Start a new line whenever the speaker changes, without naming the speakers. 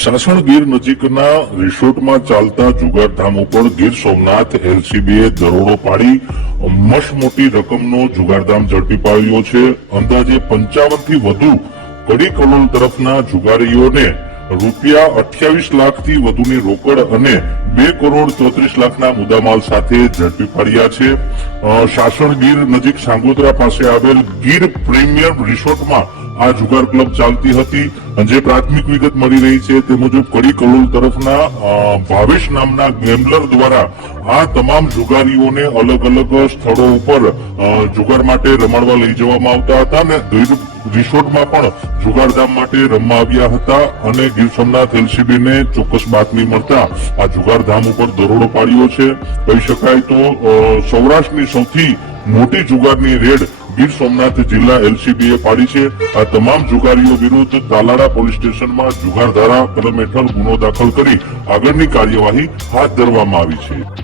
સાસણગીર નજીકના રિસોર્ટમાં ચાલતા જુગારધામ ઉપર ગીર સોમનાથ એલસીબીએ દરોડો પાડી મસમોટી રકમનો જુગારધામ ઝડપી પાડ્યો છે. અંદાજે પંચાવનથી વધુ કડી કલોલ તરફના જુગારીઓને રૂપિયા અઠ્યાવીસ લાખથી વધુની રોકડ અને બે કરોડ ચોત્રીસ લાખના મુદ્દામાલ સાથે ઝડપી પાડ્યા છે. સાસણગીર નજીક સાંગોતરા પાસે આવેલ ગીર પ્રીમિયર રિસોર્ટમાં આ જુગાર ક્લબ ચાલતી હતી જે પ્રાથમિક વિગત મળી રહી છે તે મુજબ કડી કલોલ તરફના ભાવેશ નામના ગેમ્બલર દ્વારા આ તમામ જુગારીઓને અલગ અલગ સ્થળો ઉપર જુગાર માટે રમાડવા લઈ જવામાં આવતા હતા અને રિસોર્ટમાં પણ જુગારધામ માટે રમવા આવ્યા હતા અને ગીર સોમનાથ એલસીબી ને ચોક્કસ બાતમી મળતા આ જુગારધામ ઉપર દરોડો પાડ્યો છે. કહી શકાય તો સૌરાષ્ટ્રની સૌથી મોટી જુગારની રેડ ગીર સોમનાથ જિલ્લા એલસીબીએ પાડી છે. આ તમામ જુગારીઓ વિરુદ્ધ તાલાડા પોલીસ સ્ટેશનમાં જુગાર ધારા કલમ હેઠળ ગુનો દાખલ કરી આગળની કાર્યવાહી હાથ ધરવામાં આવી છે.